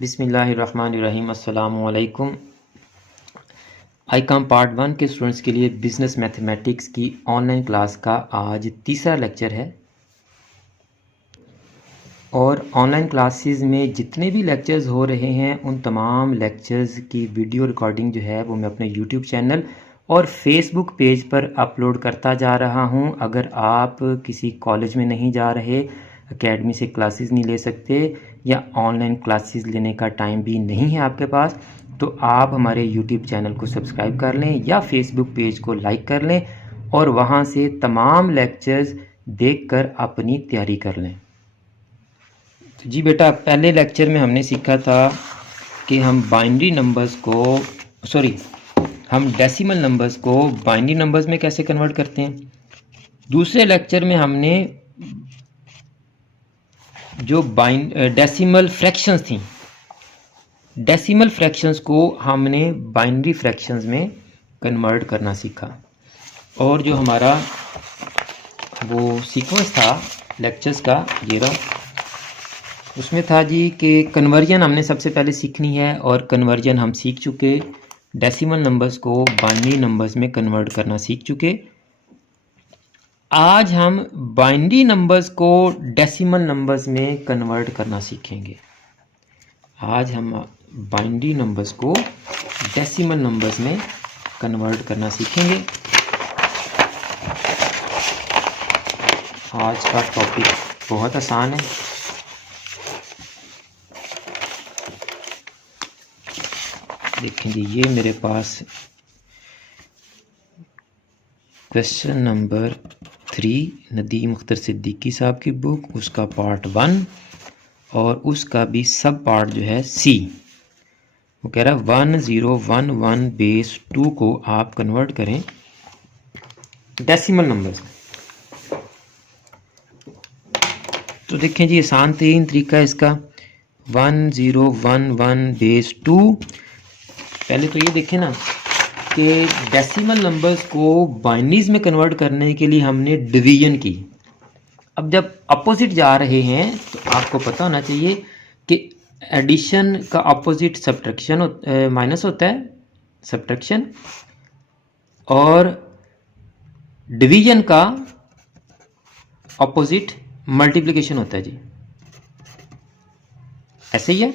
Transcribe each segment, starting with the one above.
बिस्मिल्लाहिर्रहमानिर्रहीम अस्सलामुअलैकुम। Icom part 1 के स्टूडेंट्स के लिए बिज़नेस मैथमेटिक्स की ऑनलाइन क्लास का आज तीसरा लेक्चर है और ऑनलाइन क्लासेस में जितने भी लेक्चर्स हो रहे हैं उन तमाम लेक्चर्स की वीडियो रिकॉर्डिंग जो है वो मैं अपने यूट्यूब चैनल और फेसबुक पेज पर अपलोड करता जा रहा हूं। अगर आप किसी कॉलेज में नहीं जा रहे, एकेडमी से क्लासेस नहीं ले सकते या ऑनलाइन क्लासेस लेने का टाइम भी नहीं है आपके पास, तो आप हमारे यूट्यूब चैनल को सब्सक्राइब कर लें या फेसबुक पेज को लाइक कर लें और वहां से तमाम लेक्चर्स देखकर अपनी तैयारी कर लें। तो जी बेटा, पहले लेक्चर में हमने सीखा था कि हम बाइनरी नंबर्स को हम डेसिमल नंबर्स को बाइनरी नंबर्स में कैसे कन्वर्ट करते हैं। दूसरे लेक्चर में हमने जो डेसिमल फ्रैक्शंस थी, डेसिमल फ्रैक्शंस को हमने बाइनरी फ्रैक्शंस में कन्वर्ट करना सीखा। और जो हमारा वो सीक्वेंस था लेक्चर्स का, ये रहा, उसमें था जी कि कन्वर्जन हमने सबसे पहले सीखनी है और कन्वर्जन हम सीख चुके। डेसिमल नंबर्स को बाइनरी नंबर्स में कन्वर्ट करना सीख चुके। आज हम बाइनरी नंबर्स को डेसिमल नंबर्स में कन्वर्ट करना सीखेंगे। आज हम बाइनरी नंबर्स को डेसिमल नंबर्स में कन्वर्ट करना सीखेंगे। आज का टॉपिक बहुत आसान है। देखें जी, ये मेरे पास क्वेश्चन नंबर 3 नदीम अख्तर सिद्दीकी साहब की बुक, उसका पार्ट 1 और उसका भी सब पार्ट जो है सी। वो कह रहा है 1011 बेस 2 को आप कन्वर्ट करें डेसिमल नंबर्स में। तो देखें जी, आसान तीन तरीका है इसका। 1011 बेस 2, पहले तो ये देखें ना कि डेसिमल नंबर्स को बाइनरीज में कन्वर्ट करने के लिए हमने डिवीजन की। अब जब अपोजिट जा रहे हैं तो आपको पता होना चाहिए कि एडिशन का अपोजिट सब्ट्रैक्शन माइनस होता है, सब्ट्रैक्शन, और डिवीजन का अपोजिट मल्टीप्लिकेशन होता है जी। ऐसे ही है,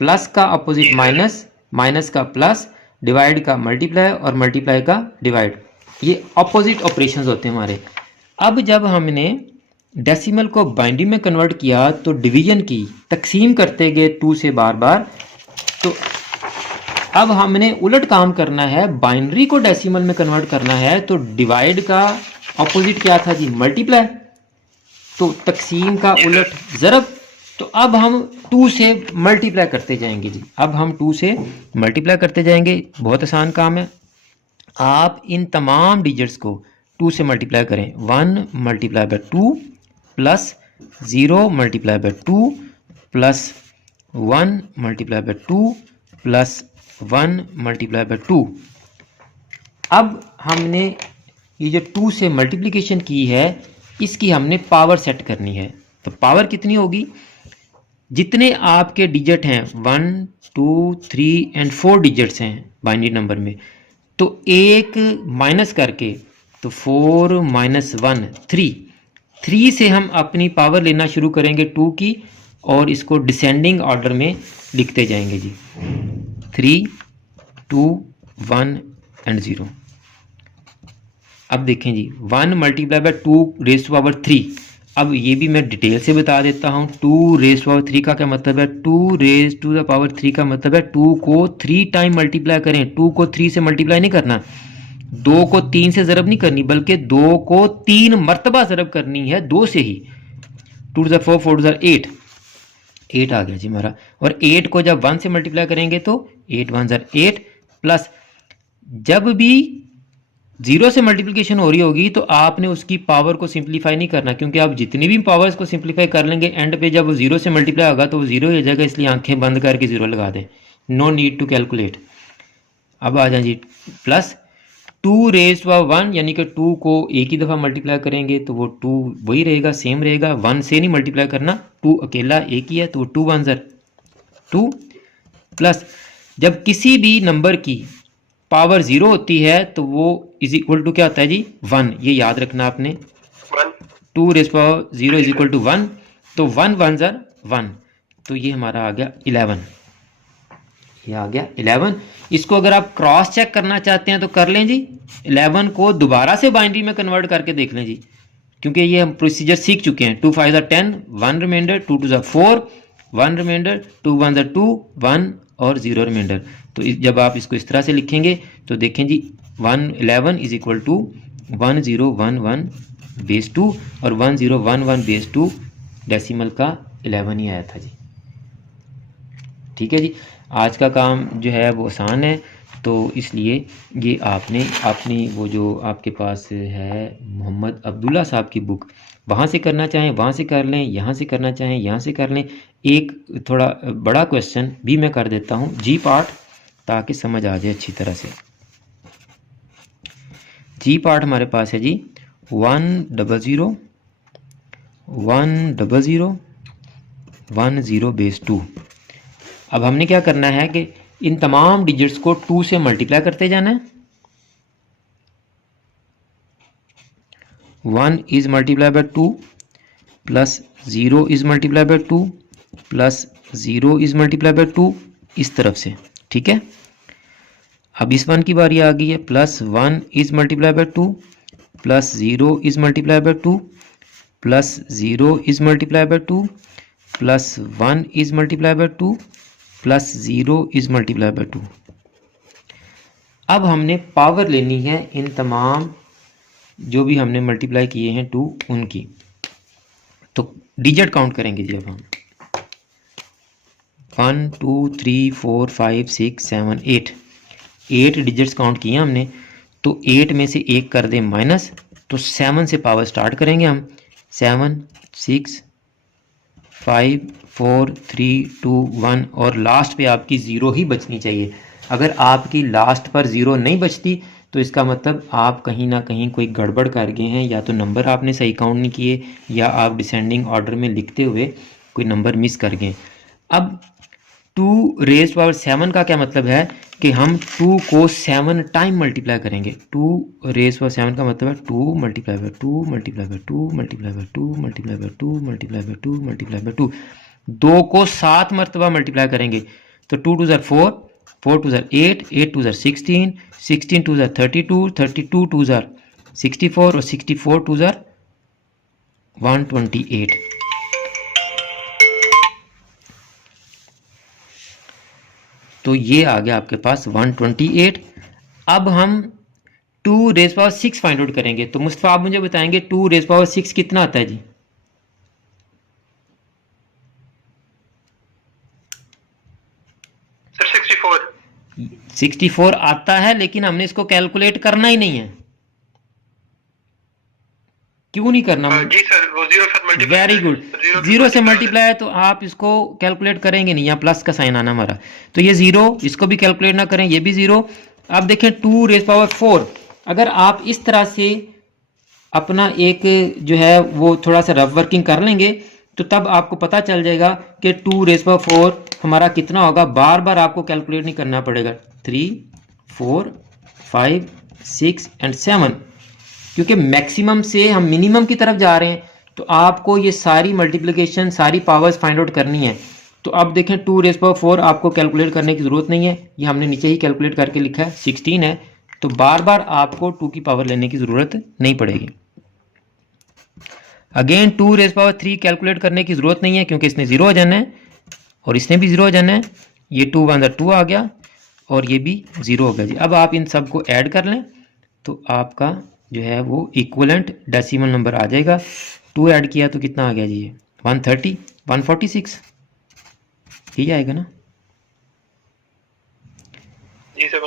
प्लस का अपोजिट माइनस, माइनस का प्लस, डिवाइड का मल्टीप्लाई और मल्टीप्लाई का डिवाइड। ये अपोजिट ऑपरेशंस होते हैं हमारे। अब जब हमने डेसिमल को बाइनरी में कन्वर्ट किया तो डिवीजन की तकसीम करते गए 2 से बार बार। तो अब हमने उलट काम करना है, बाइनरी को डेसिमल में कन्वर्ट करना है। तो डिवाइड का अपोजिट क्या था जी? मल्टीप्लाई। तो तकसीम का उलट ज़रब। तो अब हम 2 से मल्टीप्लाई करते जाएंगे जी। अब हम 2 से मल्टीप्लाई करते जाएंगे। बहुत आसान काम है। आप इन तमाम डिजिट्स को 2 से मल्टीप्लाई करें। 1 multiply by 2 plus 0 multiply by 2 plus 1 multiply by 2 plus 1 multiply by 2। अब हमने ये जो 2 से मल्टीप्लिकेशन की है, इसकी हमने पावर सेट करनी है। तो पावर कितनी होगी? जितने आपके डिजिट हैं 1 2 3 एंड 4 डिजिट्स हैं बाइनरी नंबर में, तो एक माइनस करके, तो 4 माइनस 1 3 से हम अपनी पावर लेना शुरू करेंगे 2 की, और इसको डिसेंडिंग ऑर्डर में लिखते जाएंगे जी। 3 2 1 एंड 0। अब देखें जी, 1 multiply by 2 raise to power 3। अब ये भी मैं डिटेल से बता देता हूँ। 2 रेज़ टू पावर 3 का क्या मतलब है? 2 रेज़ टू द पावर 3 का मतलब है 2 को 3 टाइम मल्टीप्लाई करें। 2 को 3 से मल्टीप्लाई नहीं करना, 2 को 3 से ज़रब नहीं करनी, बल्कि 2 को 3 मरतबा ज़रब करनी है 2 से ही। 2 टू द 4 4 टू द 8 8 आ गया जी हमारा। और 8 को जब 1 से मल्टीप्लाई करेंगे तो 8 1 ज़र 8, प्लस जब भी 0 से मल्टीप्लिकेशन हो रही होगी तो आपने उसकी पावर को सिंप्लीफाई नहीं करना, क्योंकि आप जितनी भी पावर्स को सिंप्लीफाई कर लेंगे एंड पे जब 0 से मल्टीप्लाई होगा तो वो 0 ही हो जाएगा। इसलिए आंखें बंद करके 0 लगा दें, नो नीड टू कैलकुलेट। अब आ जाए जी, प्लस 2 रेज़ टू पावर 1, यानी कि 2 को एक ही दफ़ा मल्टीप्लाई करेंगे तो वो 2 वही रहेगा, सेम रहेगा। 1 से नहीं मल्टीप्लाई करना, 2 अकेला एक ही है, तो वो 2 1 ज़र 2 प्लस जब किसी भी नंबर की पावर 0 होती है तो वो इज इक्वल टू क्या होता है जी 1, ये याद रखना आपने। 2 raise power 0 is equal to 1, तो 1 1 ज़र 1, तो ये हमारा आ गया 11, ये आ गया 11। इसको अगर आप क्रॉस चेक करना चाहते हैं तो कर लें जी, 11 को दोबारा से बाइनरी में कन्वर्ट करके देख लें जी, क्योंकि ये हम प्रोसीजर सीख चुके हैं। 2 5 ज़र 10, 1 रिमाइंडर, 2 2 ज़र 4, 1 रिमाइंडर, 2 1 ज़र 2, 1 और 0 रिमाइंडर। तो जब आप इसको इस तरह से लिखेंगे तो देखें जी 11 इज इक्वल टू 1011 बेस 2 और 1011 बेस 2 डेसिमल का 11 ही आया था जी। ठीक है जी, आज का काम जो है वो आसान है, तो इसलिए ये आपने अपनी वो जो आपके पास है मोहम्मद अब्दुल्ला साहब की बुक, वहाँ से करना चाहें वहाँ से कर लें, यहाँ से करना चाहें यहाँ से कर लें। एक थोड़ा बड़ा क्वेश्चन भी मैं कर देता हूँ जी पार्ट, ताकि समझ आ जाए अच्छी तरह से। जी पार्ट हमारे पास है जी 100 100 10 बेस 2। अब हमने क्या करना है कि इन तमाम डिजिट्स को 2 से मल्टीप्लाई करते जाना है। 1 is multiply by 2 plus 0 is multiply by 2 plus 0 is multiply by 2 इस तरफ से। ठीक है, अब इस 1 की बारी आ गई है। Plus 1 is multiply by 2 plus 0 is multiply by 2 plus 0 is multiply by 2 plus 1 is multiply by 2 plus 0 is multiply by 2। अब हमने पावर लेनी है इन तमाम जो भी हमने मल्टीप्लाई किए हैं 2 उनकी, तो डिजिट काउंट करेंगे जी। अब हम 1 2 3 4 5 6 7 8 डिजिट्स काउंट किए हमने, तो 8 में से एक कर दें माइनस, तो 7 से पावर स्टार्ट करेंगे हम। 7 6 5 4 3 2 1 और लास्ट पे आपकी 0 ही बचनी चाहिए। अगर आपकी लास्ट पर 0 नहीं बचती तो इसका मतलब आप कहीं ना कहीं कोई गड़बड़ कर गए हैं, या तो नंबर आपने सही काउंट नहीं किए या आप डिसेंडिंग ऑर्डर में लिखते हुए कोई नंबर मिस कर गए। अब 2 रेज़ पावर 7 का क्या मतलब है कि हम 2 को 7 टाइम मल्टीप्लाई करेंगे। 2 रेज़ पावर 7 का मतलब है 2 multiply by 2 multiply by 2 multiply by 2 multiply by 2 multiply by 2 multiply by 2। 2 को 7 मरतबा मल्टीप्लाई करेंगे, तो 2 2 ज़र 4, 4 2 ज़र 8, 8 2 ज़र 16, 16 2 ज़र 32, 32 2 ज़र 64 और 64 2 ज़र 128। तो ये आ गया आपके पास 128। अब हम 2 रेज़ पावर 6 फाइंड आउट करेंगे, तो मुस्तफा आप मुझे बताएंगे 2 रेज़ पावर 6 कितना आता है जी? सर 64। 64 आता है, लेकिन हमने इसको कैलकुलेट करना ही नहीं है। क्यों नहीं करना? जी सर, वो 0 से मल्टीप्लाई। वेरी गुड, 0 से मल्टीप्लाई है तो आप इसको कैलकुलेट करेंगे नहीं, यहाँ प्लस का साइन आना हमारा, तो ये 0, इसको भी कैलकुलेट ना करें, ये भी 0। अब देखें 2 रेज़ पावर 4, अगर आप इस तरह से अपना एक जो है वो थोड़ा सा रफ वर्किंग कर लेंगे तो तब आपको पता चल जाएगा कि 2 रेज़ पावर 4 हमारा कितना होगा। बार बार आपको कैलकुलेट नहीं करना पड़ेगा। 3 4 5 6 एंड 7, क्योंकि मैक्सिमम से हम मिनिमम की तरफ जा रहे हैं, तो आपको ये सारी मल्टीप्लिकेशन सारी पावर्स फाइंड आउट करनी है। तो अब देखें 2 रेज़ पावर 4 आपको कैलकुलेट करने की ज़रूरत नहीं है, ये हमने नीचे ही कैलकुलेट करके लिखा है। 16 है, तो बार बार आपको 2 की पावर लेने की ज़रूरत नहीं पड़ेगी। अगेन 2 रेज़ पावर 3 कैलकुलेट करने की ज़रूरत नहीं है, क्योंकि इसने 0 हो जाना है और इसने भी 0 हो जाना है। ये 2 1 2 आ गया और ये भी 0 हो गया जी। अब आप इन सब को ऐड कर लें तो आपका जो है वो इक्वलेंट डेसिमल नंबर आ जाएगा। 2 ऐड किया तो कितना आ गया जी? ये 130 146 यही आएगा ना जी सर?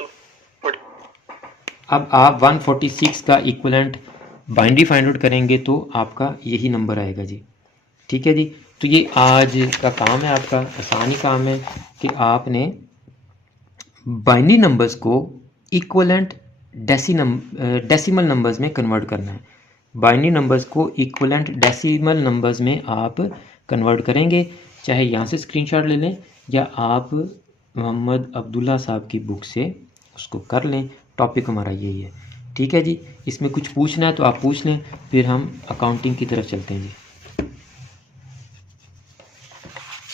140। अब आप 146 का इक्वलेंट बाइनरी फाइंड आउट करेंगे तो आपका यही नंबर आएगा जी। ठीक है जी, तो ये आज का काम है आपका, आसान ही काम है कि आपने बाइनरी नंबर्स को इक्वलेंट डेसिमल नंबर्स में कन्वर्ट करना है। बाइनरी नंबर्स को इक्वलेंट डेसिमल नंबर्स में आप कन्वर्ट करेंगे, चाहे यहाँ से स्क्रीनशॉट ले लें या आप मोहम्मद अब्दुल्ला साहब की बुक से उसको कर लें। टॉपिक हमारा यही है, ठीक है जी। इसमें कुछ पूछना है तो आप पूछ लें, फिर हम अकाउंटिंग की तरफ चलते हैं जी।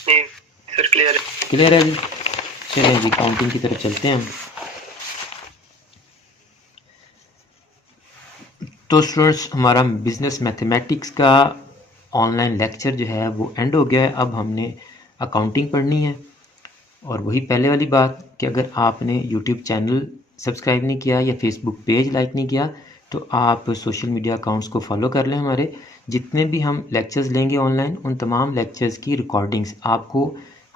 नहीं सर क्लियर है। क्लियर है जी, चलें जी अकाउंटिंग की तरफ चलते हैं हम। तो स्टूडेंट्स हमारा बिजनेस मैथमेटिक्स का ऑनलाइन लेक्चर जो है वो एंड हो गया है। अब हमने अकाउंटिंग पढ़नी है, और वही पहले वाली बात कि अगर आपने यूट्यूब चैनल सब्सक्राइब नहीं किया या फेसबुक पेज लाइक नहीं किया तो आप सोशल मीडिया अकाउंट्स को फॉलो कर लें। हमारे जितने भी हम लेक्चर्स लेंगे ऑनलाइन, उन तमाम लेक्चर्स की रिकॉर्डिंग्स आपको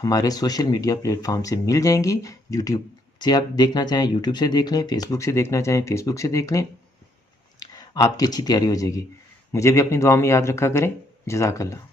हमारे सोशल मीडिया प्लेटफॉर्म से मिल जाएंगी। यूट्यूब से आप देखना चाहें यूट्यूब से देख लें, फेसबुक से देखना चाहें फेसबुक से देख लें, आपकी अच्छी तैयारी हो जाएगी। मुझे भी अपनी दुआ में याद रखा करें। जज़ाकल्लाह।